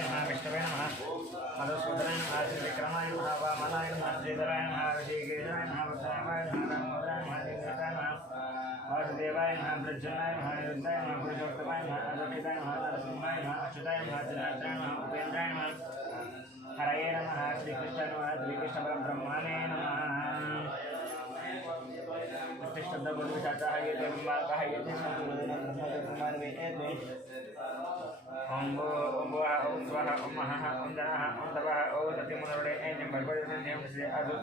नमः विष्णवे नमः मधुसूदनाय नमः श्रीविक्रमाय नमः वामनाय नमः श्रीधराय नमः ऋषिकेशाय नमः वत्साय नमः दामोदराय नमः देवताय नमः वासुदेवाय नमः प्रज्वलाय नमः निरुद्धाय नमः पुरुषोत्तमाय नमः अद्वैताय नमः नरसिंहाय नमः अच्युताय नमः त्रिनेत्राय नमः उपेन्द्राय नमः हरये नमः श्रीकृष्णाय नमः श्रीकृष्णपरब्रह्मणे नमः प्रतिष्ठितबुद्धिशाचाः ये ब्रह्माकाः ये संतुलनं ब्रह्ममानवेते ओम भुवः ओम स्वः ओम महः ओम जनः ओम तपः ओम सत्यमुनोडे एनं भगवतं देवं श्री अदु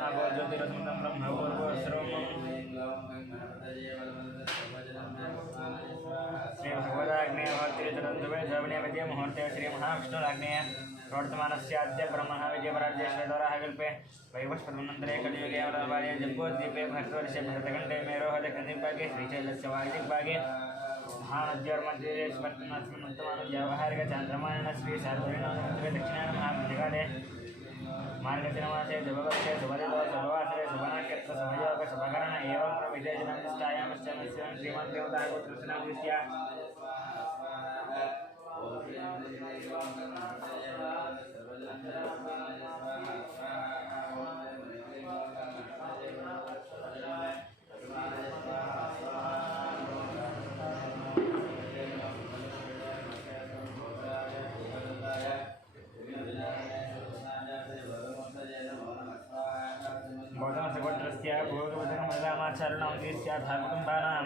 नभो ज्योतिरसुन्दं ब्रह्म भूर्भुवस्सर्वं श्री भगवदाग्नेय होत्रितरन्तुवे श्रवणे विद्ये मुहूर्ते श्री महाविष्णुराग्नेय प्रवर्तमानस्याद्य ब्रह्मः विजयपराजयेश्वरः कल्पे वैवस्पतमनन्तरे कलियुगे अमरवार्ये जम्बूद्वीपे भरतवर्षे भरतखण्डे मेरोहदे कन्दिभागे श्रीशैलस्य वायदिग्भागे महानद्योर्मध्ये स्मर्तमानव्यावहारिकचान्द्रमायण श्री सार्वजनिकमन्त्रे दक्षिणायन महामृतिकाले मार्गशिरमासे शुभवर्षे शुभदितो शुभवासरे शुभनक्षत्र शुभयोग शुभकरण एवं विजयजननिष्ठायामश्चमस्यं श्रीमद्देवतागोत्रस्नादिस्या गौतमसगोत्रस्य भोगवदनमदामाचार्यणां देस्याधा कुटुम्बानां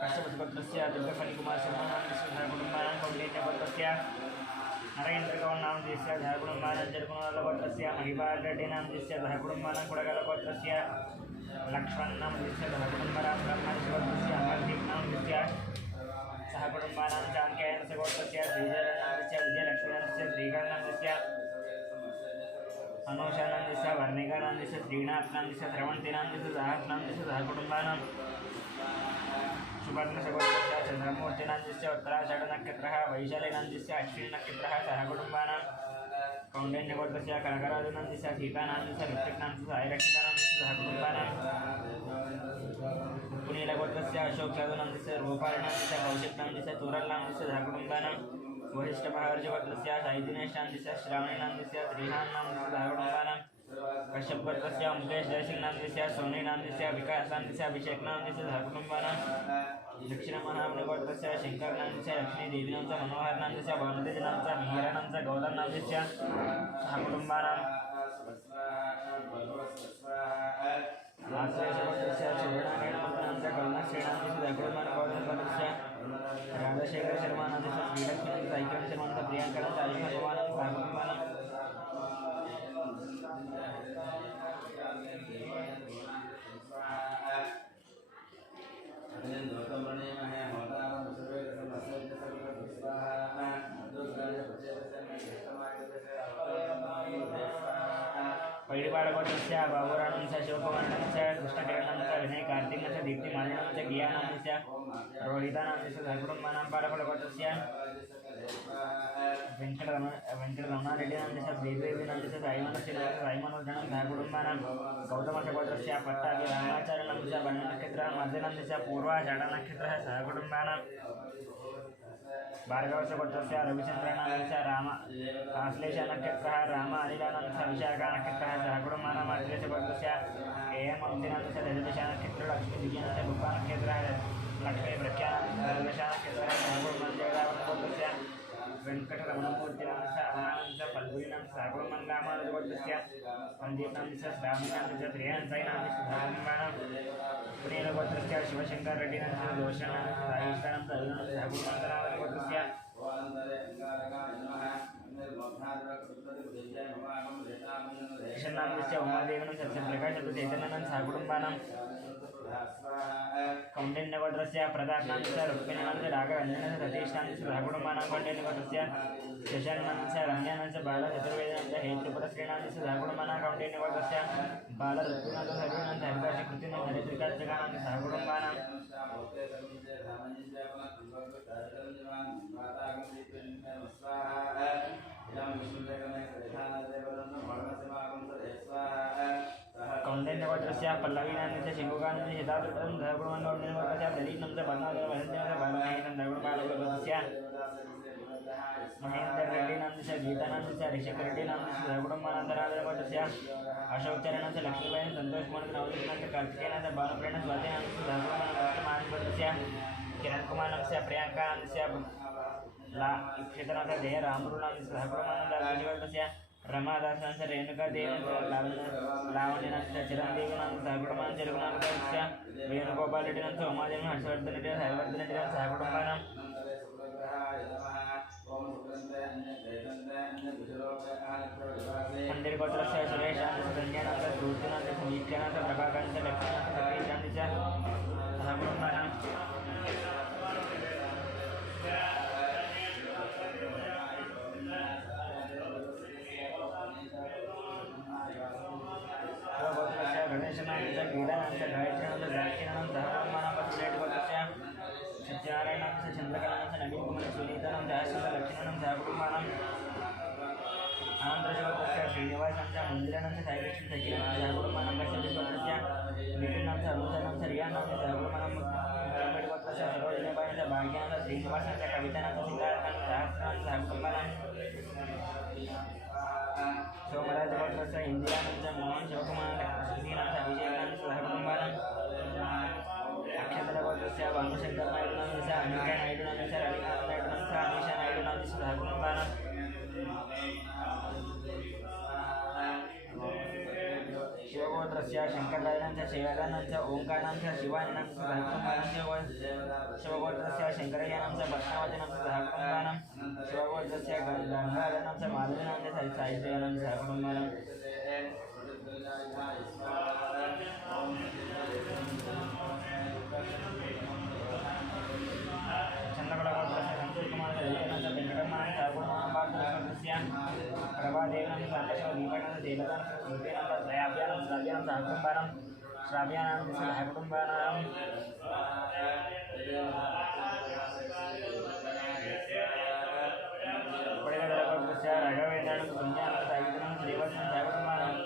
कश्यपसगोत्रस्य दुर्गफणिकुमारशर्माणां देस्याधा कुटुम्बानां कौण्डिन्यगोत्रस्य नरेन्द्रगौणां देस्याधा कुटुम्बानां जर्गुणगोत्रस्य महिपालरेड्डिनां देस्याधा कुटुम्बानां कुडगलगोत्रस्य लक्ष्मणां देस्याधा कुटुम्बानां ब्रह्मणसगोत्रस्य अमरदीप्नां देस्या सह कुटुम्बानां चाणक्ययनसगोत्रस्य श्रीजयनां देस्या विजयलक्ष्मीनां श्रीकान्तां देस्या अनुषानंदस्य वर्णिकानंदस्य श्रीनाथनंदस्य श्रवणतीनंदस्य सहस्रनंदस्य सहकुटुम्बानां सुवर्णसगोत्रस्य चंद्रमूर्तिनंदस्य उत्तराषाढनक्षत्रः वैशालीनंदस्य अश्विनीनक्षत्रः सहकुटुम्बानां कौण्डिन्यगोत्रस्य कनकराजुनंदस्य सीतानंदस्य ऋत्विकनंदस्य सायरक्षितानंदस्य सहकुटुम्बानां पुनीलगोत्रस्य अशोकसाधुनंदस्य रूपालिनंदस्य कौशिकनंदस्य तूरलनंदस्य सहकुटुम्बानां वरिष्ठमहार्षगोत्रस्य साहिदिनेशानंदस्य श्रावणीनंदस्य त्रिहान्नंदस्य सहकुटुम्बानां कश्यपगोत्रस्य मुकेश जयसिंहनंदस्य सोनीनंदस्य विकासनंदस्य अभिषेकनंदस्य सहकुटुम्बानां दक्षिणमहामुनिगोत्रस्य शंकरनंदस्य लक्ष्मीदेवीनंदस्य मनोहरनंदस्य भानुतेजनंदस्य मिहिरनंदस्य गौतमनंदस्य सहकुटुम्बानां आश्रयगोत्रस्य सुवर्णाकेणमंत्रनंदस्य करुणाश्रीनंदस्य सहकुटुम्बानां गौतमगोत्रस्य राजशेखर शर्मानंदस्य श्रीलक्ष्मीनंदस्य ऐक्यम शर्मानंदस्य प्रियंकानंदस्य आयुष्मानंदस्य सहकुटुम्बानां पैडिपाडगोत्रस्य बाबुरानंदस्य शिवकुमारनंदस्य कृष्णकिरणनंदस्य विनय कार्तिकनंदस्य दीप्तिमालिनंदस्य गियानंदस्य रोहितानंदस्य सहकुटुम्बानां पालकोडगोत्रस्य वेंकटरमणारेड्डिनंदस्य श्रीदेवीनंदस्य साईमनोजनं सहकुटुम्बानां गौतमसगोत्रस्य पट्टाभि रामाचार्यनंदस्य वर्णनक्षत्रः मध्यनंदस्य पूर्वाषाढनक्षत्रः सहकुटुम्बानां भार्गवसगोत्रस्य रविचन्द्रनंदस्य राम आश्लेषनक्षत्रः राम अनिलानंदस्य विशाखानक्षत्रः सहकुटुम्बानां अश्लेषगोत्रस्य एयमंतिनंदस्य रजतशनक्षत्रः लक्ष्मीदिव्यानंदस्य गुप्तानक्षत्रः लक्ष्मी प्रख्यानंदस्य सहकुटुम्बानां वेंकटरमणमूर्तिनंदस्य अवनानंदस्य फल्गुनीनंदस्य सहकुटुम्बानां संदीपनंदस्य श्रावणीनंदस्य त्रिहंसायनंदस्य सहकुटुम्बानां पुनीलगोत्रस्य शिवशंकररेड्डिनंदस्य जोषणनंदस्य साईष्ठानंदस्य अरुणनंदस्य सहकुटुम्बानां किशन्नंदस्य उमादेवीनंदस्य सत्यप्रकाशनंदस्य चैतन्यानंदस्य सहकुटुम्बानां कौण्डिन्यगोत्रस्य प्रतापनंदस्य रुक्मिणीनंदस्य राघवेन्द्रनंदस्य सतीशनंदस्य सहकुटुम्बानां कौण्डिन्यगोत्रस्य शशानंदस्य रम्यानंदस्य बालचतुर्वेदनंदस्य हेतुपुरश्रीनंदस्य सहकुटुम्बानां कौण्डिन्यगोत्रस्य बालऋतुनंदस्य हरिनंदस्य हरिदासकृतिनंदस्य हरित्रिकार्तिकानंदस्य सहकुटुम्बानां कौण्डिन्यगोत्रस्य पल्लवीनंदस्य शिवकानंदस्य हितावृतं सहकुटुम्बानां कौण्डिन्यगोत्रस्य प्रदीपनंदस्य वर्णनंदस्य वसंतनंदस्य बालनायकनंदस्य महेंद्र रेड्डी नाम से गीतानंद से ऋषभ रेड्डी नाम से सहकुटुंबानंदराज अशोक चरण से लक्ष्मीबाई संतोष कुमार नवदीप कार्तिकेय नाम से भानुप्रेरण स्वाति नाम से सहकुटुंबानंद किरण कुमार नाम से प्रियंका नाम से क्षेत्र नाम से जय रामरू नाम से सहकुटुंबानंद रमादास नाम से रेणुका देवी लावण्य नाम से चिरंजीवी नाम से सहकुटुंबानंद रघुनाथ वेणुगोपाल रेड्डी नाम से उमादेवी हर्षवर्धन रेड्डी हरिवर्धन रेड्डी नाम से सहकुटुंबानंद मंदिर गोत्र से सुरेश नाम से संजय नाम से ध्रुव नाम से समीक्षा नाम से प्रभाकर से लक्ष्मी नाम से सतीश नाम से सहकुटुंबानंद गणेश नाम से गीता नाम से गायत्री नाम से गायत्री नाम से सहकुटुंबानंद पतिरेड्डी गोत्र से सत्यनारायण नाम से चंद्रकला नाम से नवीन कुमार सुनीता नाम से आशीष लक्ष्मी नाम से सहकुटुंबानंद आंध्र गोत्र से श्रीनिवास नाम से मंदिर नाम से साईकृष्ण सखी नाम से सहकुटुंबानंद कश्यप गोत्र से नितिन नाम से अनुजा नाम से रिया नाम से सहकुटुंबानंद मुक्तांबेड गोत्र से सरोजिनी बाई नाम से भाग्य नाम से श्रीनिवास नाम से कविता नाम से सिद्धार्थ नाम से सहस्र नाम से सहकुटुंबानंद सोमराज गोत्र से इंदिरा नाम से मोहन शिवकुमार सिद्धि नाम से अभिषेक नाम से सहकुटुंबानंद अक्षत्र गोत्र से भानुशंकर नायडू नाम से अनिता नायडू नाम से रविकांत नायडू नाम से अनीशा नायडू नाम से सहकुटुंबानंद शिवगोत्र से शंकर नाम से शिवराज नाम से ओंकार नाम से शिवानी नाम से सहकुटुंबानंद शिवगोत्र से शंकरయ్య नाम से पद्मावती नाम से सहकुटुंबानंद शिवगोत्र से गंगाधर नाम से माधवी नाम से साहित्य नाम से सहकुटुंबानंद चंद्रकला गोत्र से संतोष कुमार से नाम से वेंकटरमण नाम से सहकुटुंबानंद प्रभादेव नाम से साकेश्वर दीपक नाम से देवता नाम से सुरभि नाम से श्राव्या नाम से सहकुटुंबानंद श्राव्या नाम से सहकुटुंबानंद बड़ेगढ़ गोत्र से राघवेंद्र नाम से संजय नाम से साहित्य नाम से देवता नाम से सहकुटुंबानंद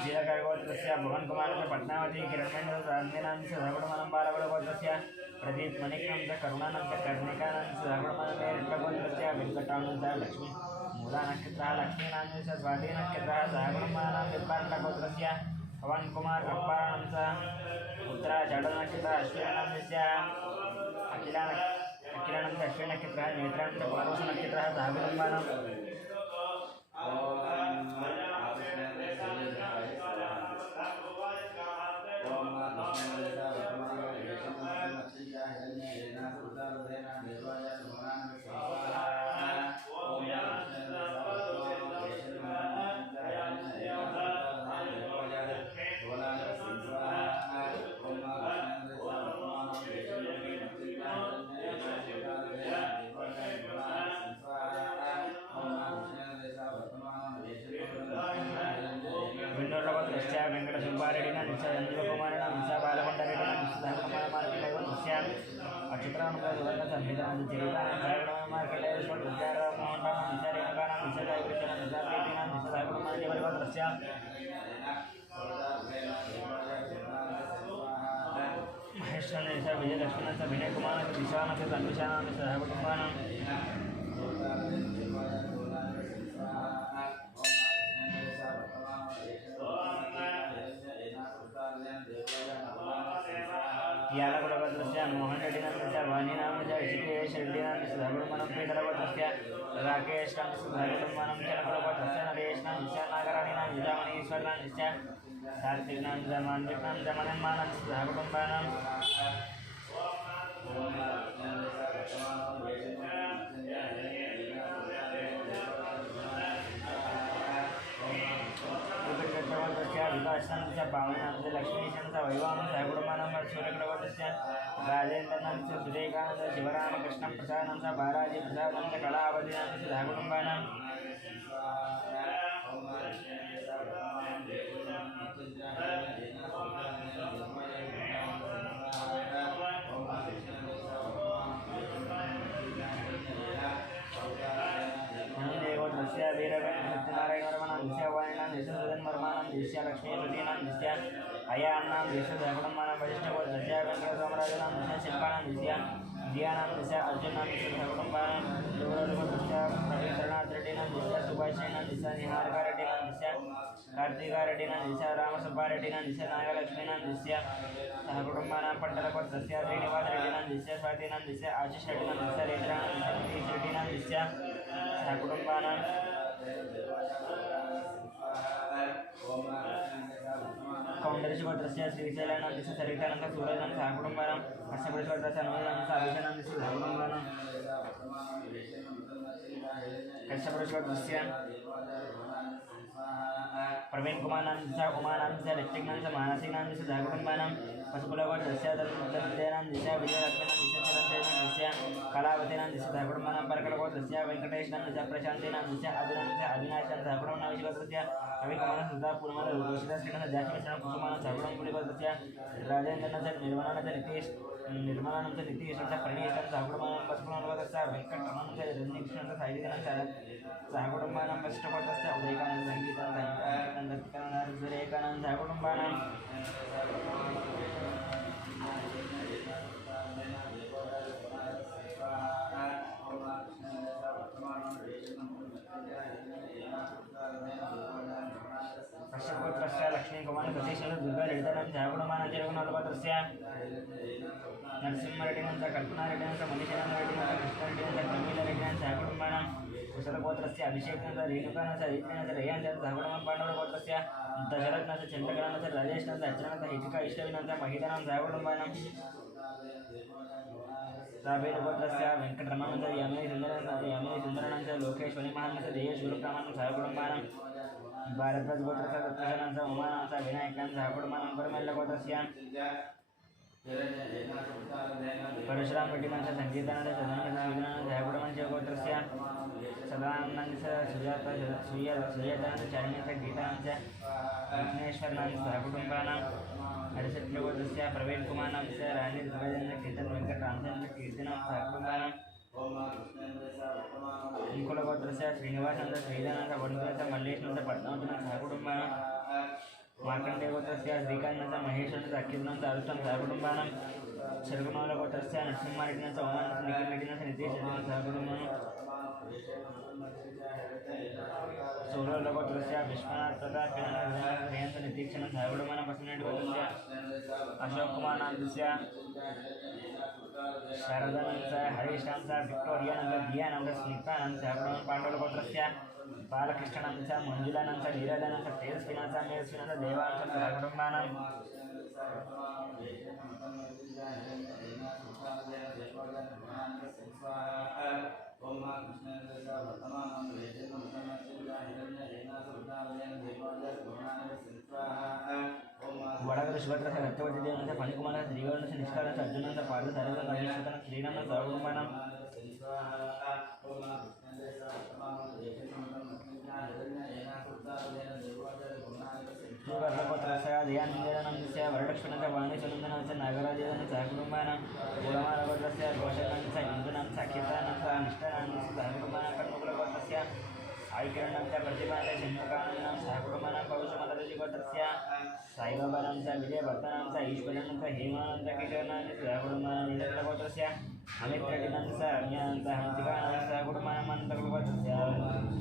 जीलकर् गोत्र से भवन कुमार से पद्मावती किरणमणि गांधी नाम से सहकुटुंबानंद बालगढ़ गोत्र से प्रदीप मणिक नाम से करुणा नाम से कर्णिका नाम से सहकुटुंबानंद रेड्डी गोत्र से वेंकटानंद लक्ष्मी मूला नक्षत्र लक्ष्मी नाम से स्वाति नक्षत्र सहकुटुंबानंद विद्वान गोत्र से पवन कुमार अप्पार नाम से उत्तराषाढ़ नक्षत्र अश्विनी नाम से अखिलानंद अश्विनी नक्षत्र नेत्रानंद पुनर्वसु नक्षत्र सहकुटुंबानंद वेंकट सुब्बारेड्डी नाम से चंद्र कुमार नाम से बालगोंड रेड्डी नाम से सहकुटुंबानंद मार्कंडेय दृश्य अक्षत्र नाम से सुगंध संहिता नाम से चरिता नाम से मार्कंडेय विद्याराम मोहन नाम से रेणुका नाम से गायत्री नाम से प्रीति नाम से सहकुटुंबानंद जीवन दृश्य महेश नाम से विजय लक्ष्मी नाम से विनय कुमार नाम से दिशा नाम से तनुषा नाम से सहकुटुंबानंद यालगढ़ गोत्र से मोहन रेड्डी नाम से वाणी नाम से ऋषिकेश रेड्डी नाम से सहकुटुंबानंद पीतल गोत्र से राकेश नाम से सहकुटुंबानंद केलगढ़ गोत्र से नरेश नाम से नागराणी नाम से मणीश्वर नाम से कार्तिक नाम से मानविक नाम से मनन्मा नाम से सहकुटुंबानंद विकास नाम से पावन नाम से लक्ष्मी नाम से वैभव नाम से सहकुटुंबानंद सूर्यगढ़ गोत्र से राजेंद्र नाम से सुरेखानंद शिवराम कृष्ण प्रसाद नाम से बालाजी प्रसाद नाम से कलावती नाम से सहकुटुंबानंद दिश्या लक्ष्मी श्रुतीनां दिश्या अयान्नां दिश्या सहकुटुम्बानां वरिष्ठगोत्रस्य वेङ्कटसोमराजानां दिश्या शिल्पानां दिश्या जियानां दिश्या अर्जुनां दिश्या सहकुटुम्बानां दूरगोत्रस्य रविचरणाथरेड्डिनां दिश्या सुभाषिणीनां दिश्या निहारकारेड्डिनां दिश्या कार्तिकारेड्डिनां दिश्या रामसुब्बारेड्डिनां दिश्या नागलक्ष्मीनां दिश्या सहकुटुम्बानां पट्टलगोत्रस्य श्रीनिवासरेड्डिनां दिश्या स्वातीनां दिश्या आशिषरेड्डिनां दिश्या रेद्राणां दिश्या नितीशरेड्डिनां दिश्या सहकुटुम्बानां कौंडर्यगोत्रस्य श्रीशैलानां दिश्या सरितानां सूरजानां सहकुटुम्बानां हर्षवर्धनगोत्रस्य अनुराधानां अभिषेकानां दिश्या सहकुटुम्बानां कश्यपगोत्रस्य प्रवीण कुमारां दिशा उमानां दिशा ऋत्विकानां दिशा मानसीनां दिशा सहकुटुम्बानां पशुकुलगोत्रस्य दत्तेनां दिशा विजयलक्ष्मीनां दिशा चरन्तेनां दिशा कलावतीनां दिशा सहकुटुम्बानां परकलगोत्रस्य वेङ्कटेशानां दिशा प्रशान्तीनां दिशा अभिनां दिशा अविनाशानां सहकुटुम्बानां विजयगोत्रस्य रविकुमारां सुधा पूर्णमानं रोषिता श्रीनां जातिमिश्रां कुसुमानां सहकुटुम्बगोत्रस्य राजेन्द्रनां च निर्मलानां च निर्मलानां च नितीशां च प्रणीतां सहकुटुम्बानां पशुकुलगोत्रस्य वेङ्कटरमणां च रजनीकृष्णां च साहित्यनां च सहकुटुम्बानां वसिष्ठगोत्रस्य उदयकानां संगीतां सुरेखानां सहकुटुम्बानां कश्यपगोत्रस्य लक्ष्मीकुमारं सतीशं दुर्गा ललितानां सहकुटुम्बानां च रघुनाथगोत्रस्य नरसिंहरेड्डिनां च कल्पनारेड्डिनां च मनीषारेड्डिनां च कृष्णारेड्डिनां च प्रमीलारेड्डिनां सहकुटुम्बानां कुशलगोत्रस्य अभिषेकानां च रेणुकानां च रीत्यानां च रयानां च सहकुटुम्बानां पाण्डवगोत्रस्य दशरथनां च चन्द्रकलानां च राजेशनां च अर्चनां च हितिका इष्टविनां च महितानां सहकुटुम्बानां रावेरगोत्रस्य वेङ्कटरमणां च यामिनी सुन्दराणां च लोकेश्वरी महानां च देयशूरप्रामाणां सहकुटुम्बानां भारद्वाजगोत्रस्य दत्तशनां च उमानां च विनायकानां सहकुटुम्बानां परमेल्लगोत्रस्य परशुरामरेड्डिनां च सङ्गीतानां च चन्द्रनां सहकुटुम्बानां च गोत्रस्य सदानन्दां च सुजातानां च चारिण्यां च गीतानां च विघ्नेश्वराणां च सहकुटुम्बानां हरिशट्लगोत्रस्य प्रवीणकुमारां च राणी दुर्गाजनां कीर्तन वेङ्कटरामचन्द्रं च कीर्तनां सहकुटुम्बानां कुलगोत्रस्य श्रीनिवासां च श्रीधरां च वरुणं च मल्लेशं च पद्मावतीनां सहकुटुम्बानां मार्कण्डेयगोत्रस्य श्रीकान्तं च महेशं च अखिलं च अरुष्टं सहकुटुम्बानां शर्गुणोलगोत्रस्य नरसिंहरेड्डिनां च उमानां च निखिलरेड्डिनां च नितीशरेड्डिनां सहकुटुम्बानां सूर्यलगोत्रस्य विश्वनाथ प्रतापिनां जयन्त नितीक्षणं सहकुटुम्बानां पश्चिमरेड्डिगोत्रस्य अशोककुमारां दिश्या शारदानां च हरीशां च विक्टोरियानां च दियानां च स्मितानां च सहकुटुम्बानां पाण्डवगोत्रस्य बालकृष्णानां च मञ्जुलानां च नीरजानां च तेजस्विनां च मेयस्विनां च देवानां च सहकुटुम्बानां वडगल शिवत्र रक्तवती देवानां च फणिकुमारां च श्रीवर्णं च निष्कारां च अर्जुनां च पार्थसारथां च अभिषेकानां श्रीरामां च सहकुटुम्बानां श्रीवर्धगोत्रस्य दयानन्दनां च वरलक्ष्मणां च वाणीसुनन्दनां च नागराजानां च सहकुटुम्बानां गुणमालगोत्रस्य घोषकां च इन्दूनां च अखितानां च निष्ठानां च सहकुटुम्बानां कर्मकुलगोत्रस्य आयकिरणां च प्रतिभां च शण्मुखानां सहकुटुम्बानां पौषमलरजिगोत्रस्य साईबाबानां च विजयभक्तानां च ईश्वराणां च हेमानां च किशोराणां च सहकुटुम्बानां नीलकण्ठगोत्रस्य अमितरेड्डिनां च रम्यानां च हंसिकानां च सहकुटुम्बानां अनन्तकुलगोत्रस्य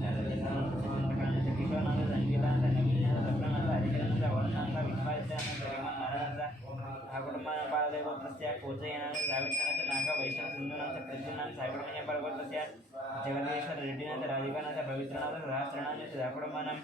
चन्द्रकानां च किशोराणां च संगीतानां च नवीनां च रत्नानां च हरिशरणां च वर्णानां च विश्वादित्यानां च श्रीमन्नारायणां च सहकुटुम्बानां बालदेवगोत्रस्य कोचयानां च सावित्राणां च नागवैष्णवसिन्धूनां च प्रद्युम्नां च सहकुटुम्बानां परगोत्रस्य जगदीश्वर रेड्डिनां च राधिकानां च पवित्राणां च सहस्राणां च सहकुटुम्बानां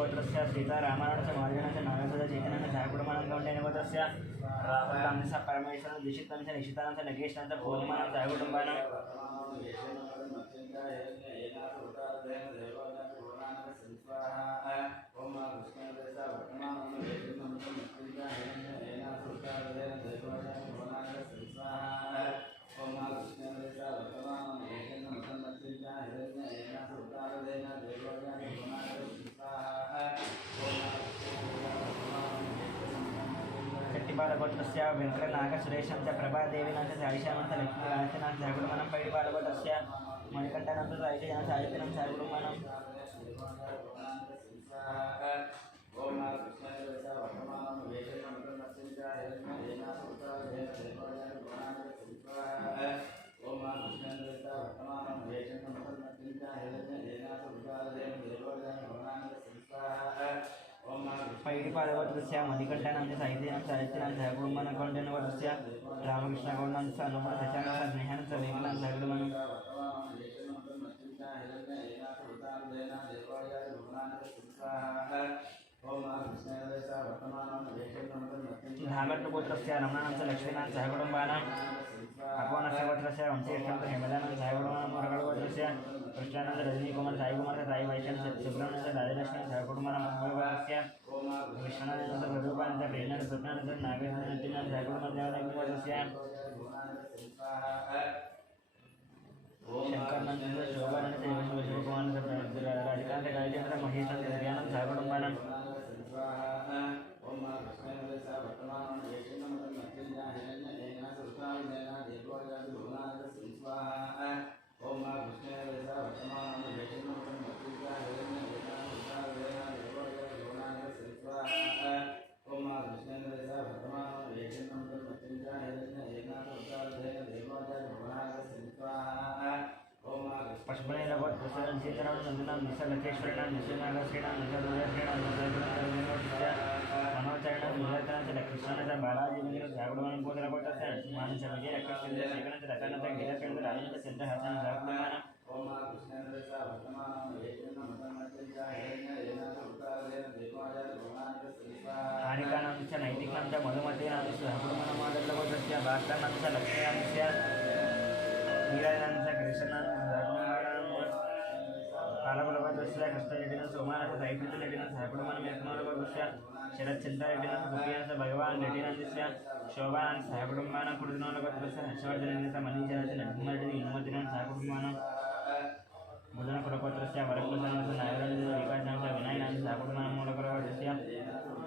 गोत्रस्य सीतारामायण च मार्जन च नागराज चैतन्य सहकुटुम्बानां कौण्डिन्यगोत्रस्य राहुलां च परमेश्वरं दिशितां च निशितां च नगेशां च पूर्णिमानां सहकुटुम्बानां बालगोत्रस्य वेङ्कटनागसुरेशं च प्रभादेवीनां च सायिशामं च लक्ष्मीनाथनां च गुरुमनं पैडिबालगोत्रस्य मणिकण्ठनं च सायिशयनं साहित्यनं च गुरुमनं पैडिपालगोत्रस्य मणिकण्ठनं च साहित्यनं साहित्यनं च गुरुमनं कौण्डिन्यगोत्रस्य रामकृष्णगौण्डं च अनुमनं सचानं च स्नेहनं च वेङ्कटनं च गुरुमनं धामर्टगोत्रस्य रमणानं च लक्ष्मीनां च कुटुम्बानां अकोनस्य गोत्रस्य वंशीष्ठं च हेमदानं च कुटुम्बानां मुरगडगोत्रस्य कृष्णानं च रजनीकुमार साईकुमार च साई वैश्यं च सुब्रह्मण्यं च राजलक्ष्मीं च कुटुम्बानां मंगलगोत्रस्य विश्वनाथं च प्रदूपानं च प्रेरणानं च स्वप्नानं च नागेन्द्रनाथं च कुटुम्बानां गोत्रस्य शंकरनंदन च शोभानंद च शिवकुमार च राजकांत गायत्री महेशं च हरियाणं च कुटुम्बानां पशुपतिनगोत्रस्य नंदनं निसलकेश्वरणां निसनागश्रीणां निसदुरश्रीणां निसदुरश्रीणां मनोचरणं निरतनं च कृष्णनं च बालाजीमन्दिरं जागुडवनं गोत्रगोत्रस्य मानं च विजयलक्ष्मीं च शेखरं च रतनं च गीताकरं च राजनं च चन्द्रहासनं जागुडमानं हानिकानां च नैतिकां च मधुमतीनां च जागुडमानमादलगोत्रस्य भास्करनं च लक्ष्मीनां च नीराजनं च कृष्णनं च कालकुलगोत्रस्य कृष्णरेड्डिनं सोमानं च साहित्यरेड्डिनं सहकुटुम्बानां यत्नोलगोत्रस्य शरच्चन्द्ररेड्डिनं च सुप्रियानं च भगवान् रेड्डिनं च शोभानं च सहकुटुम्बानां कुटुम्बोलगोत्रस्य हर्षवर्धनेन च मनीषनं च नरसिंहरेड्डिनं इनुमतिनं सहकुटुम्बानां बुधनकुलगोत्रस्य वरकुलधनं च नागराजनं च विकासनं च विनायनं च सहकुटुम्बानां मूलकुलगोत्रस्य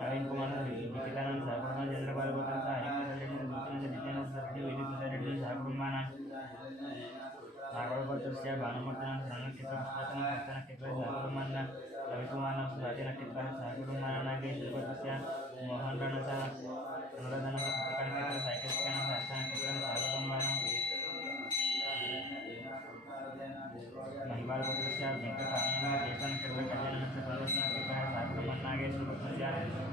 अरविन्दकुमारं च विकितानं च सहकुटुम्बानां चन्द्रबालगोत्रस्य हरिप्रसादरेड्डिनं ज्योतिनं च नित्यानं च रेड्डिनं विजयप्रसादरेड्डिनं सहकुटुम्बानां नागोलगोत्रस्य भानुमूर्तिनं रणनक्षत्रपुष्पकनं हस्तनक्षत्र सहकुटुम्बानां रविकुमारं स्वातिनक्षत्रं सहकुटुम्बानां नागेश्वरगोत्रस्य मोहनरणं च अनुराधनं च कृतिकानक्षत्रं साहित्यकानं च हस्तनक्षत्रं सहकुटुम्बानां महिबालगोत्रस्य वेङ्कटरामनं ज्येष्ठनक्षत्रं कल्याणं च प्रदोषनक्षत्रं सहकुटुम्बानां नागेश्वरगोत्रस्य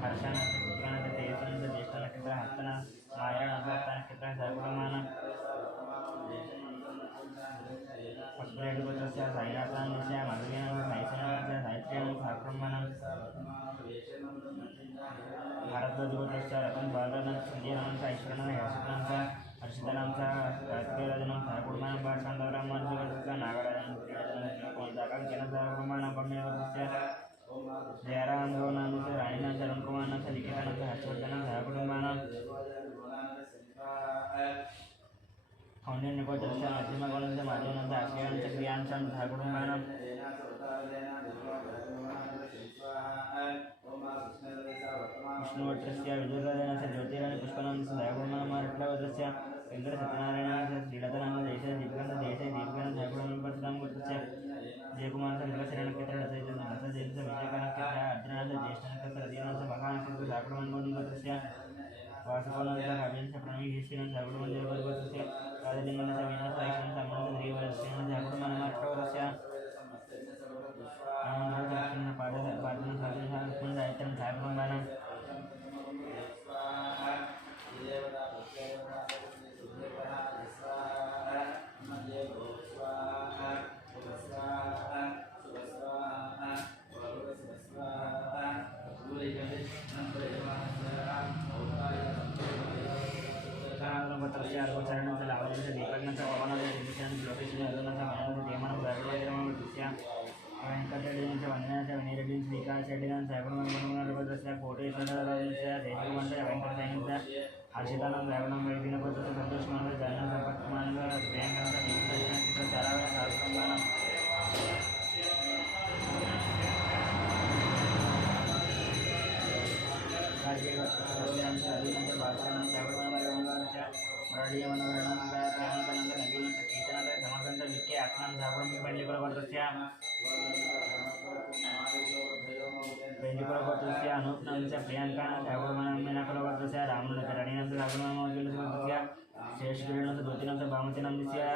हर्षानं च कृतिकानं च तेजसनं च ज्येष्ठनक्षत्रं हस्तनं मायरणं च हस्तनक्षत्रं सहकुटुम्बानां पशुपतिनगोत्रस्य साईनाथनं च माधवीनं च साईशनं च साहित्यनं सहकुटुम्बानां भारद्वाजगोत्रस्य रतन बालनं च संजयनं च ऐश्वर्यनं हर्षितं च हर्षितनं च कार्तिकेयराजनं सहकुटुम्बानां शान्तरामानुजगोत्रस्य नागराजनं श्रीराजनं सहकुटुम्बानां पम्यगोत्रस्य जयरामगौडनं च राणीनं च अरुणकुमारनं च लिखितानं च हर्षवर्धनं सहकुटुम्बानां कौण्डिन्यगोत्रस्य नरसिंहगौडं च माधवनं च आश्रयनं च क्रियां च सहकुटुम्बानां विष्णुगोत्रस्य विजयराजनं च ज्योतिराजं पुष्पनं च सहकुटुम्बानां महाराष्ट्रगोत्रस्य वेङ्कटसत्यनारायणं च श्रीलतनं च देशे दीपकं च देशे दीपकं च सहकुटुम्बानां परशुराम गोत्रस्य जयकुमार च मृगशिरनक्षत्रं रसजन च विजयकनक्षत्रं अर्जुनं च ज्येष्ठनक्षत्रं रतिनं च महानक्षत्रं सहकुटुम्बानां गोत्रस्य वासुकोलं च काव्यं च प्रणवीहिष्ठिनं च सहकुटुम्बानां गोत्रस्य राजलिंगं च वीणा साहित्यं च अमलं च श्रीवरस्यं च सहकुटुम्बानां महाराष्ट्रगोत्रस्य आनन्दं पादनं साहित्यं सहकुटुम्बानां गोत्रस्य अर्घचरणं च लावण्यं च दीपकं च शेडिनाथ साहेबांना मनोनारबद्दल कोटेश्वरस्य देशकुमारस्य वेंकटसैन्यस्य हर्षितानंद साहेबांना वैदिनबद्दल संतोष मानव जाना संपत मानव प्रियंकांचा नियुक्त चाराव्या शास्त्रंगाना राज्य अभिनंदन भाषण साहेबांना मराठी मनोरंजन प्रेमानंद नवीन कीर्तनाथ धमाकांचा विखे आत्मान साहेबांना बेंडीपुरबद्दलच्या अनूप नामच्या प्रियांका साहेबांना मीनापुरबद्दलच्या रामनगर राणीनंद साहेबांना मौजूदच्या शेषगिरीनंद ज्योतिनंद बामचे नामच्या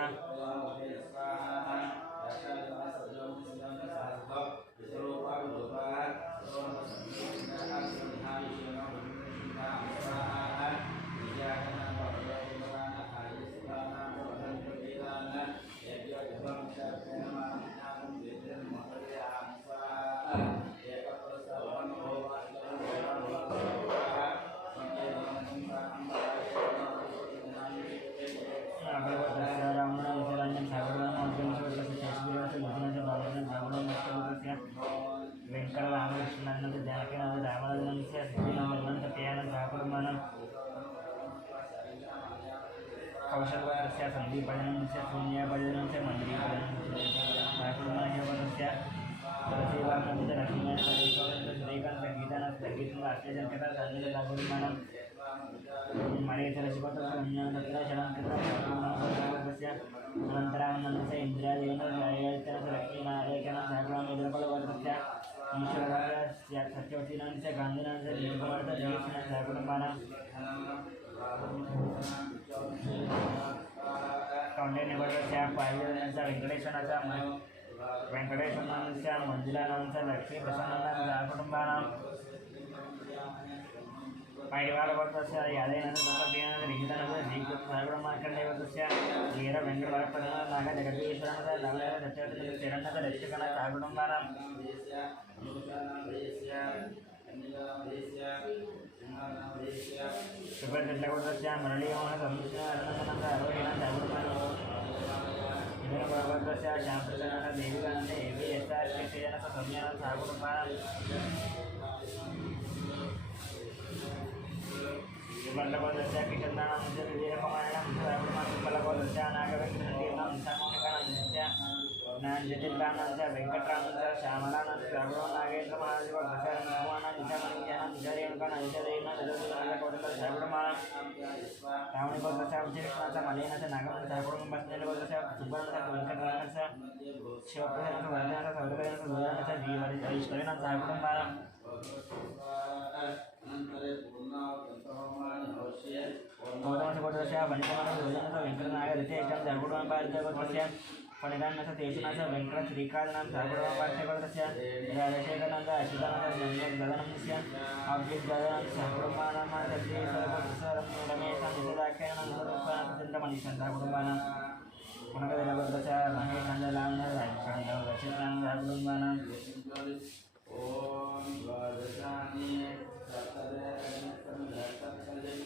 वेंकट रामकृष्णानंद जानकीनंद रामानंद सिद्धिनंद प्रियानंद ठाकुरमानंद कौशल संदीप भजनंद सोनिया भजनंद मंदिरी ठाकुरमानंद तुलसीबानंद लक्ष्मण श्रीकांत गीतानाथ संगीत आश्चर्य कथा संगीत ठाकुरमानंद मणेश्वर अनंतरानंद इंद्रादेव लक्ष्मीनारायण साहेबांना ईश्वर सत्यवतीनाथ गांधीनाथ नीलकुमार साहेबांना कौंडिन्यवरच्या पाहिलेल्या वेंकटेश्वरांच्या मंदिरांचा लक्ष्मी प्रसन्नांद कुटुंबांना पायवारवर्तस्य यादयनंद लिखितानंद श्रीकृत साहेबमार्कंडेवर्तस्य वीर वेंकटवरपदना नाग जगदीश्वरानंद दावलेला सत्यवतीनंद चिरण्णद रक्षकनाथ कुटुंबांना सुप्रसिद्धवर्तस्य मरळी मोहन संस्कृत आरोहीनाथ कुटुंबांना वर्तस्य श्यामप्रसन्नाथ देविकानंद एवी एसआर श्रीजनक सौम्यानाथ कुटुंबांना बंडकोदस्य किशनदानंद विजयकुमारनाथ साहेबांना कलाकोदस्य नागवेंकटनाथ सामोनिकानंदस्य ज्ञानजतिलानंद वेंकटरामंद श्यामलानंद साहेबांना नागेंद्र महाराज वर्तस्य भगवान निजामणियानंद जयरेणुकानंद जयनाथ जगदीश कोटकर साहेबांना रावणकोदस्य विजयकृष्णाचा मलेनाथ नागमंद साहेबांना बसनेलकोदस्य सुब्रनाथ वेंकटरामनाथ शिवप्रसन्न वर्धनाथ सौरभनाथ दुर्गानाथ जीवरी ईश्वरनाथ साहेबांना गौतमस्य वनितानाथ योजनाथ वेंकटनाथ रितेशं साहेबांना पणिदाननाथ तेजनाथ वेंकट श्रीकांतनाथ साहेबांना राजशेखरनाथ अच्युतानंद गगनमस्य अभिजित गगनाथ साहेबांना सतीश्वर रमेश निदाख्यानंद चंद्रमणि साहेबांना पुनर्गदस्य महेशानंद लामनाथ राजचंद्र रचितानंद साहेबांना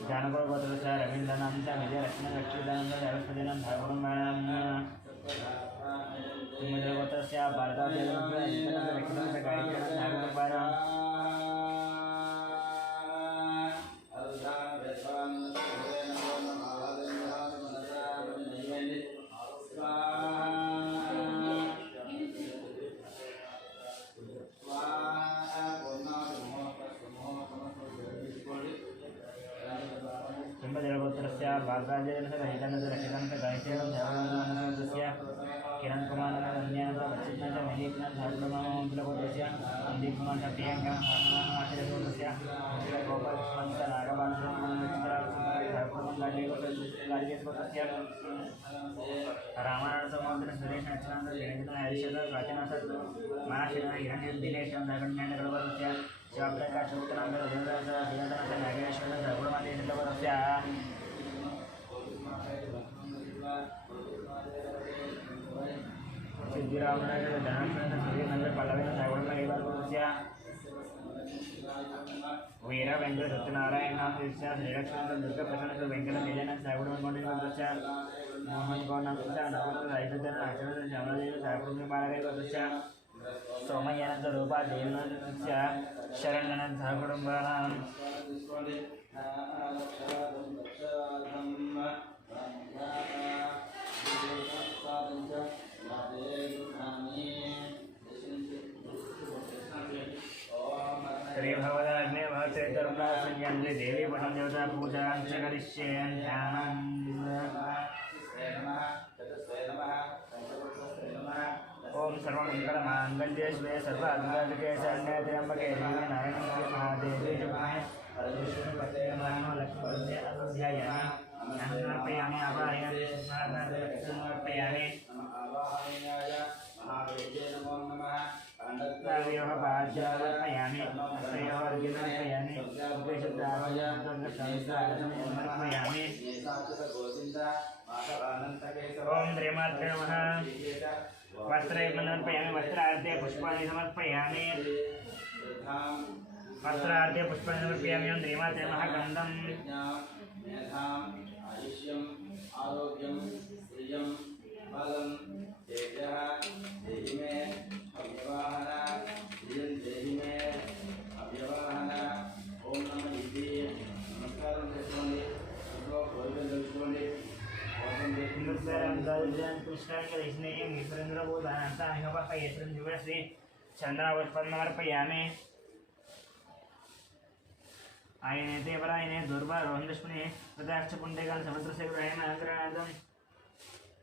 जानकोदस्य रवींद्रनाथ विजय लक्ष्मण लक्ष्मीदानंद सरस्वतीनाथ साहेबांना गोत्रस्य भारतादेव गायत्री साहेबांना बागराजेंद्र रहितानंद रक्षितानंद गायत्री साहेबांना किरण कुमारनाथ अन्यानंद वचितनाथ विनीतनाथ साहेबांना संदीप कुमार प्रियंका आचार्य गोपाल कृष्णंत नागबालकृष्ण साहेबांना रामानंद समुद्र सुरेश नचनाथ जयंत हरिशंकर प्राचीनाथ महाशिव हिरण्य दिनेश साहेबांना शिवप्रकाश उत्तरांध जयंतनाथ नागेश्वर साहेबांना सिद्धिरामनाथ धनानंद सूर्यनंद पल्लवीन साहेबांना वीर वेंकट सत्यनारायण श्रीलक्ष्मण दुर्गा प्रसन्न वेंकट निजानंद साहेबांना मोहन गौनाथ नवल रायचंद्र आचार्य श्यामलादेवी साहेबांना सोमयनरूपादेवस्य शरणनः कुटुम्बानां श्री भगवदाग्ने भवते करुणा संयन्त्रे देवी पठं देवता पूजां च करिष्ये ध्यानं ओम सर्वमंगलमांगल्ये शिवे सर्वाधिके शरण्ये त्र्यंबके देवी नारायणी महादेवी जुगमे परमेश्वरपते नमो लक्ष्मीपते अध्यायामि समर्पयामि आवाहयामि समर्पयामि तयोः पाद्यार्पयामि तयोः अर्घ्यमर्पयामि समर्पयामि ओम श्रीमात्रे नमः वस्त्रमर्पयामि वस्त्रार्थे पुष्पाणि समर्पयामि वस्त्रार्थे पुष्पाणि समर्पयामि ओम श्रीमात्रे नमः गन्धं आयुष्यम् आरोग्यं प्रियं बलं तेजः देहि मे अव्यवहन प्रियं देहि मे अव्यवहन ओम नमः इति नमस्कारं చేసుకోండి ఇంట్లో కోరికలు తెలుసుకోండి चंद्रावत्पन्नमर्पयामि आयने परायणे दुर्वारोहं दुष्मने तदाश्च पुण्डेकान् समुद्रसेवरायण अग्रनादम्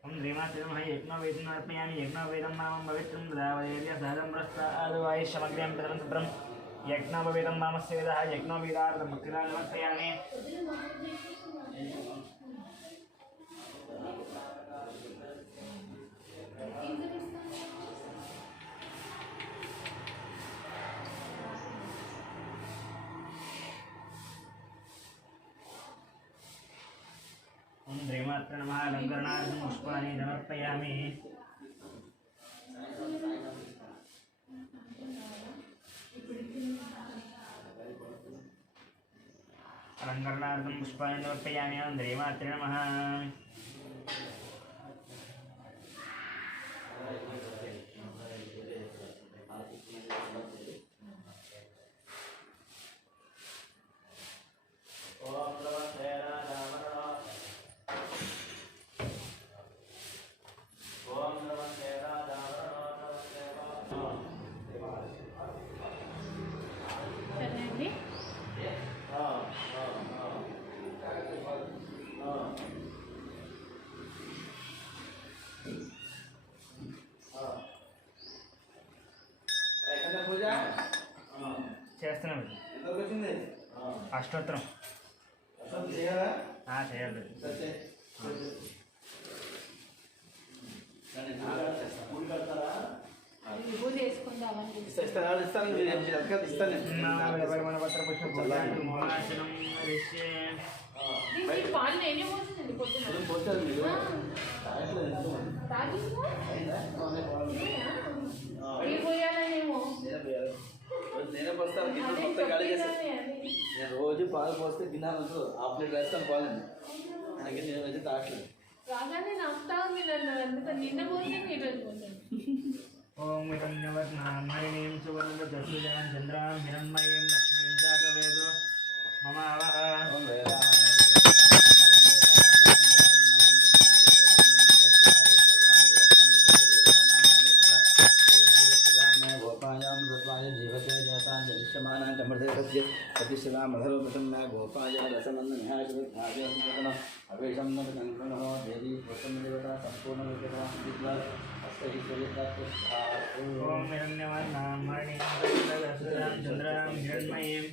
ओम श्रीमात्रे नमः यज्ञवेदं अर्पयामि यज्ञवेदं नामं पवित्रं ददावदेव्य सहजं प्रस्तादवायुष्यमग्र्यं प्रथमं यज्ञवेदं नामस्य वेदः यज्ञवेदार्थं भक्तिदानं समर्पयामि ओम श्रीमात्रे नमः अलंकरणार्थं पुष्पाणि समर्पयामि अलंकरणार्थं पुष्पाणि समर्पयामि ओम श्रीमात्रे नमः చేస్తున్నాం అష్టోత్తరం చేయాలి నేనే పోస్తాను గిన్నె మొత్తం ఖాళీ చేస్తాను నేను రోజు పాలు పోస్తే గిన్నెలు ఉంటుంది హాఫ్ లీటర్ వేస్తాను పాలండి ఆయనకి నేను అయితే తాగట్లేదు ओम विरण्यवर्णामणिं सुवर्णदशुजां चन्द्रां हिरण्मयीं लक्ष्मीं जातवेदो मम आवह गोपायां दत्वाय जीवते जातां जनिष्यमानां चमर्धयस्य प्रतिशिलामधरोपतं न गोपाय रसनन्दनिहायकृत्भाव्यं अवेशं न संक्रमः देवी पुत्रं देवता सम्पूर्णविकता ओम हिरण्यवर्णामणिं सुवर्णदशुजां चन्द्रां हिरण्मयीं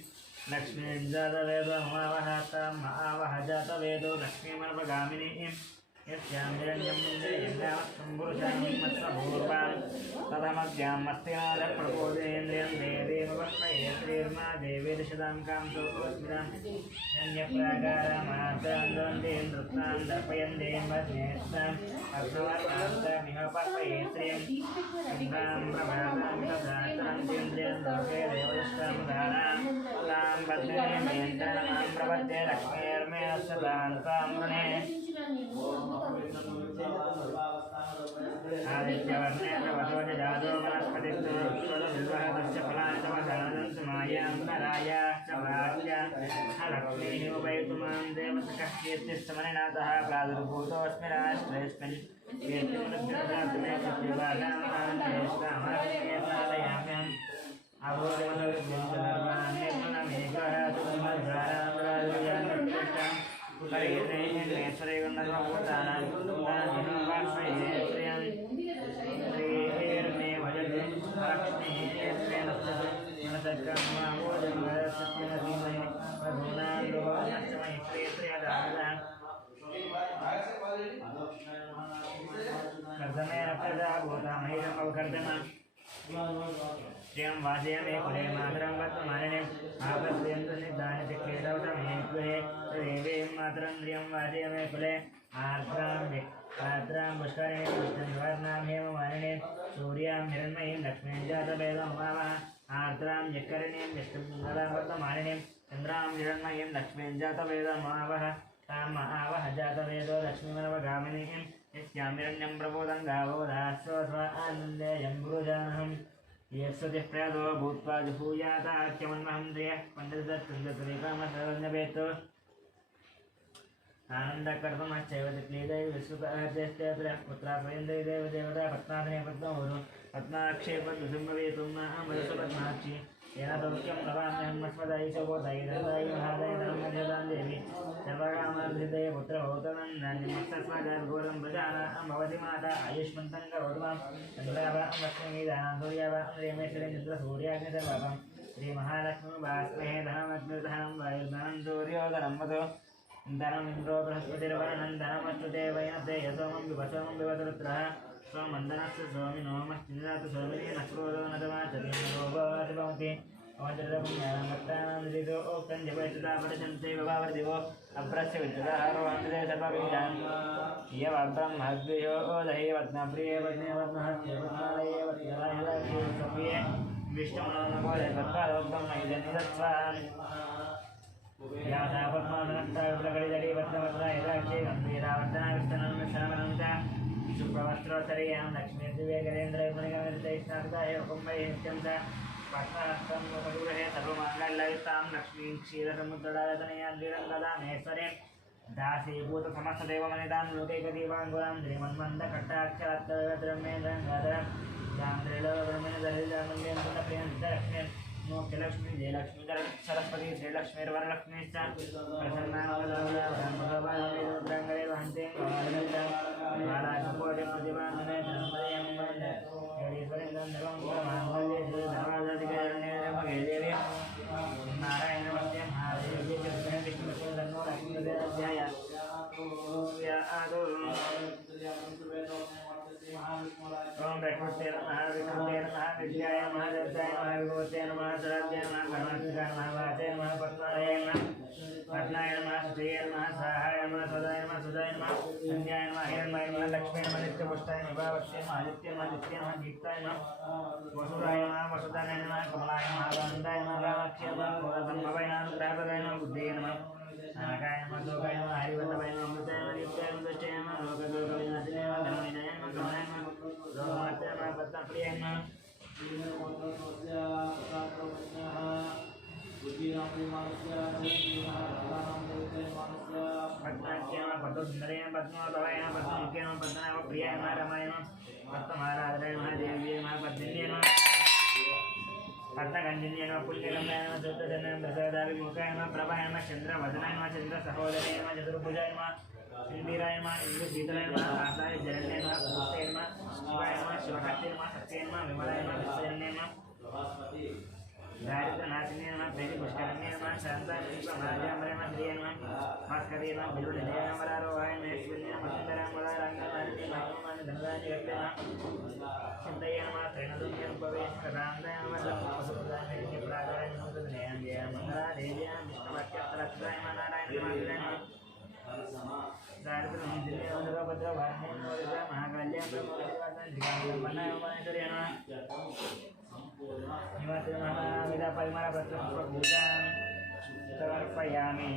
लक्ष्मीं जातवेदो मम आवह तां आवह जातवेदो लक्ष्मीमर्पगामिनीं यस्यां हिरण्यं यज्ञावत्तं पुरुषां मत्सपूर्वां तथमद्यां मस्तिनादप्रपोदेन्द्रियं देवीमवर्पये श्रीर्मा देवी दशदां कां सोऽस्मिनां यन्यप्राकारामार्तान्दोन्दीं नृत्तां दर्पयन्तीं वज्ञेष्टाम् अर्धवर्णान्तमिह पर्पये श्रियं इन्द्रां प्रभातां तथातरन्तीन्द्रियं लोके देवदष्टामुदारां तां पद्मिनीं यन्त्रमां प्रपद्ये लक्ष्मीर्मे सदां तां वृणे आदित्यवर्णेन वधोज जातो वनस्पतिस्तु विश्वदविर्वहतस्य फलानि तव दानन्तु मायान्तरायाश्च प्राच्य लक्ष्मीः उपैतुमां देवतकः कीर्तिस्तमनिनाथः प्रादुर्भूतोऽस्मि राष्ट्रेऽस्मिन् कीर्तिमनुग्रहदातु मे कृत्यवादामहं श्रियं वाजयामे कुले मातरं वर्तमानिनीं आपद्यन्तु निदानि चिक्लेदौतमे गृहे देवीं मातरं श्रियं वाजयामे कुले आर्द्रां पुष्करिणीं पुष्टनिवर्णां हेमवारिणीं सूर्यां हिरण्मयीं लक्ष्मीं जातवेदमुमावः आर्द्रां यक्करिणीं विष्णुमङ्गलां वर्तमानिनीं चन्द्रां हिरण्मयीं लक्ष्मीं जातवेदमुमावः तां महावः जातवेदो लक्ष्मीमनवगामिनीं यस्यामिरण्यं प्रबोधं गावो दास्व आनन्देयं गुरुजानहम् यस्सतिः प्रयादो भूत्वा जुहूयाताख्यमन्महं द्रियः पण्डितचन्द्रतरीकामसरण्यवेत् आनन्दकर्तमश्चैव क्लीदैव विश्रुतः पुत्रा स्वयन्द्रैदेव देवता पत्नाधने पद्मोरु पत्नाक्षेपद्विसुम्भवेतुं मधुसुपद्माक्षि येन सौख्यं नवाम्यहं मस्मदायिशोभोदयिदन्दायि महादयिदं देवी सर्वकामार्जितये पुत्रभौतनन्दनिमस्तस्माजाद्घोरं प्रजानां भवति माता आयुष्मन्तं करोतु मां चन्द्रावां लक्ष्मीदानां सूर्यावां श्रीमेश्वरेन्द्रसूर्याग्निसर्वं श्रीमहालक्ष्मी वास्महे धनमग्निर्धनं वायुर्धनं सूर्योधनं वधो धनमिन्द्रो बृहस्पतिर्वरुणं धनमस्तु देवयते यसोमं विवसोमं विवतरुत्रः स्वमन्दनस्य स्वामिनोमश्चिन्दातु स्वामिने नक्रोधो न तमाचर्यमरोगोऽतिभवति अवचरपुण्यानां दिदो ओक्तं जपयतुदापठन्ते भवावर्दिवो अभ्रस्य विद्युदारोहन्ते सर्वविदान् यवब्रह्मद्वियो ओदहे वत्नप्रिये वत्ने वत्नहस्ये वत्नालये वत्नरायदाख्ये स्वप्रिये विष्णुमनोनमोदे तत्पादोक्तं मयिजनिदत्स्वान् यावता पद्माननस्ताविप्रकटितरी वत्नवत्नायदाख्ये गम्भीरावर्तनाविस्तनं च सुप्रवस्त्रोत्तरीयां लक्ष्मीर्दिव्यगरेन्द्रैर्मणिगणितैस्नापिताय कुम्भैः नित्यं च पद्महस्तं मधुरहे सर्वमाङ्गल्ययुक्तां लक्ष्मीं क्षीरसमुद्रदायतनयां श्रीरङ्गदामेश्वरीं दासीभूतसमस्तदेवमनितां लोकैकदीपाङ्गुरां श्रीमन्मन्दकट्टाक्षरत्तरमेन्द्रङ्गाधरं दान्द्रिलोकब्रह्मेन्द्रलिलामल्यं प्रियं मोक्षलक्ष्मी जयलक्ष्मी सरस्वती श्रीलक्ष्मीर्वरलक्ष्मीश्च प्रसन्नाङ्गले वहन्ते बालाकोटिप्रतिभान्वने धर्मदयं वन्दे योगीश्वरेन्द्रं देवं माङ्गल्ये श्रीधर्मादिकरण्ये देवी नारायणमस्ते महादेवी विष्णुसुन्दरो लक्ष्मीदेव्याय ओम प्रकृते नमः विष्णुते नमः विद्याय नमः दत्ताय नमः विभूते नमः सरस्वते नमः गणपतये नमः वाचे नमः पद्माय नमः पद्माय नमः सुजये नमः सहाय नमः सदाय नमः सुदाय नमः संज्ञाय नमः हिरण्मय नमः लक्ष्मी नमः नित्यपुष्टाय नमः वत्से नमः आदित्य नमः नित्य नमः दीप्ताय नमः वसुदाय नमः वसुदाय नमः कमलाय नमः आनन्दाय नमः कामाख्याय नमः कोदम्बवाय नमः प्रभवाय नमः बुद्धये नमः नागाय नमः लोकाय नमः हरिवल्लभाय नमः अमृताय नमः नित्याय नमः दुष्टाय नमः लोकदोषविनाशिने नमः धर्मविनाय नमः कमलाय नमः लोकमात्रे नमः पद्मप्रियाय नमः पद्माख्याय नमः पद्मसुन्दराय नमः पद्मोदवाय नमः पद्ममुख्याय नमः पद्मनाभप्रियाय नमः रमाय नमः पद्ममालाधराय नमः देव्यै नमः पद्मिन्यै नमः पद्मगन्धिन्यै नमः पुण्यगम्याय नमः दुर्गजनाय प्रसादाभिमुखाय नमः प्रभाय नमः चन्द्रवदनाय नमः चन्द्रसहोदराय नमः चतुर्भुजाय नमः सिंदीराय नमः इंद्रशीतलाय नमः आसाय जरण्ये नमः पुष्टे नमः शिवाय नमः शिवशक्ते नमः शक्ते नमः विमलाय नमः विश्वजन्ये नमः दारिद्र्यनाशिने नमः प्रीतिपुष्करण्ये नमः शान्ताय महाजाम्बरे नमः श्रिये नमः भास्करे नमः बिल्वनिलये नमः वरारोहाय नमः ऐश्वर्ये नमः सुन्दराय मदारङ्गमालिनी भागवमानि धनदानि व्यक्ते नमः चिन्तये नमः त्रैणदुर्गे उपवेशकरान्दाय नमः लक्ष्मीपशुपदाय प्रादाय नमः तद्नयान्देय मङ्गला देव्यां विष्णुवाक्यत्रलक्षाय नमः नारायण नमः दारिद्र्यभद्रवाण्ये नमः महाकाल्यां ब्रह्मवतिवासां जिगाम्बन्नायमानेश्वर्ये नमः निवासे महाविदा परिमलपत्रपुष्पपूजां समर्पयामि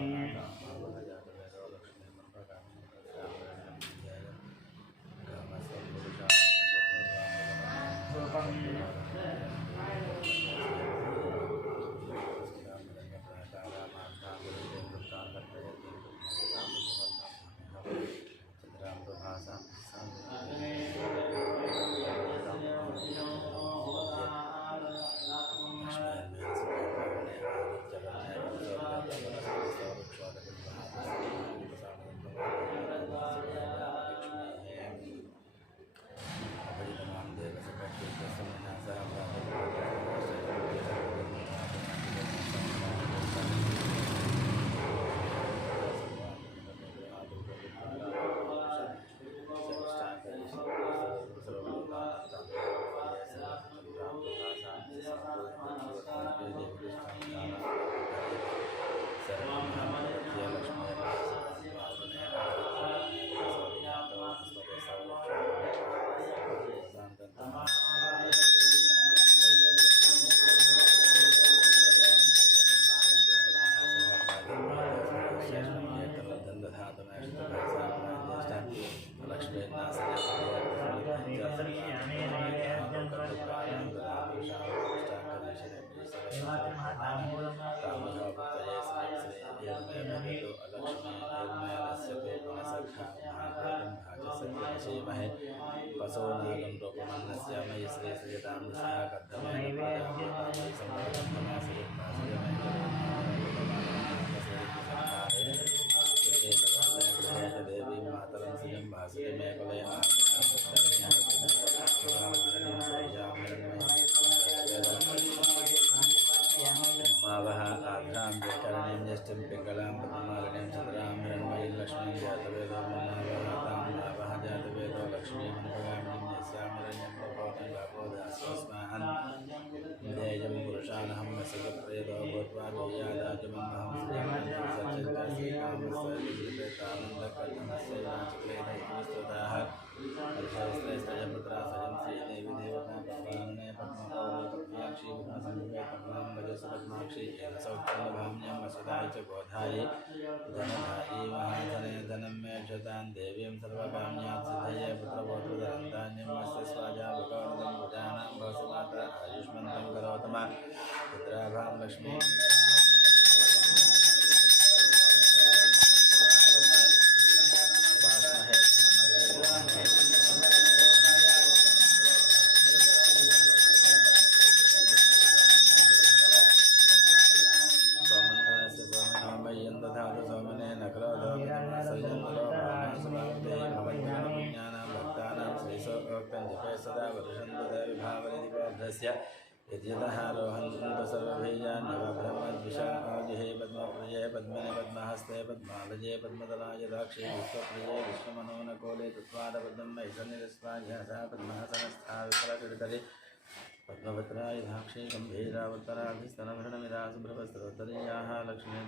पद्मभद्राय धाक्षे गम्भीरावतराभिस्तनभरणमिरासुभ्रवस्त्रोत्तरीयाः लक्ष्मी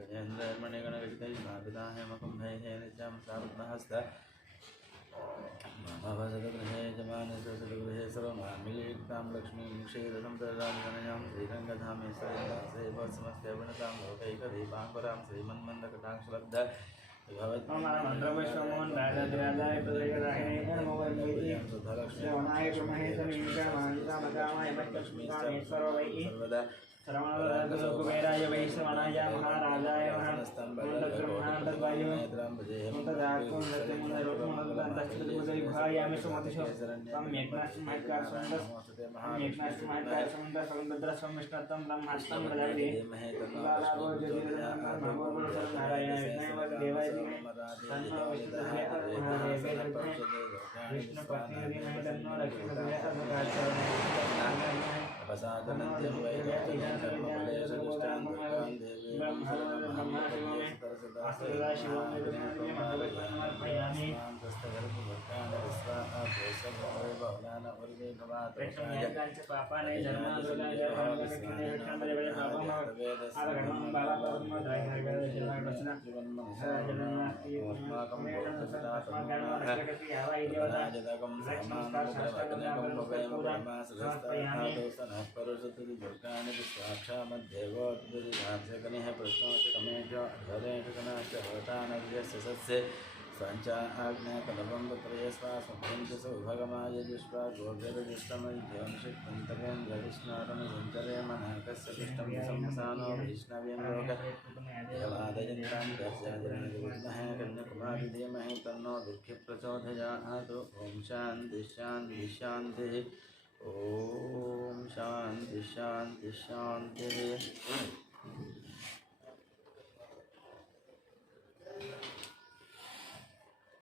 गजेन्द्रमणे गणगजितैर्नाभिदाय मकुम्भैः नित्यां सावद्महस्त मम वसतगृहे यजमाने सदगृहे सर्वमान्मीलितां लक्ष्मीं क्षीरसमुद्रराजनयां श्रीरङ्गधामेश्वरीदासे समस्ते लोकैकदीपाङ्कुरां श्रीमन्मन्दकटाक्षलब्ध मंत्रपुष्पमोहन राजाधिराजाय प्रदयराहिणे धर्मवल्लभे श्रवणाय महेशमीशा महांसामकामाय लक्ष्मीकामेश्वरो वै सर्वणवरदकुबेराय वै श्रवणाय महाराजाय महान्तब्रह्मान्तद्वाय मुन्तजाकुन्दत्यमुनैरोपमुनदन्तश्चतुर्भुजैभायामि सुमतिशो सम्यक्नास्मैकासुन्दरसौन्दर्यसौन्दर्यसौन्दर्यसं विष्णुत्वं ब्रह्मास्तं प्रजापति बालाभो ज्योतिर्नारायण देवाय प्रसादनद्यं वै संचा आज्ञाकलपं पुत्रयस्वासभ्यन्ति सौभगमाय जुष्पा गोभ्यदुष्टमय्योनिषिक्तन्तकेन्द्रविष्णारमसञ्चरे मनकस्य पुष्टं संसानो वैष्णव्यं लोकदेवादयन्तां दस्याजनविद्महे कन्याकुमारी धीमहि तन्नो दुःखि प्रचोदयात् ॐ शान्ति शान्ति शान्तिः ॐ शान्ति शान्ति शान्तिः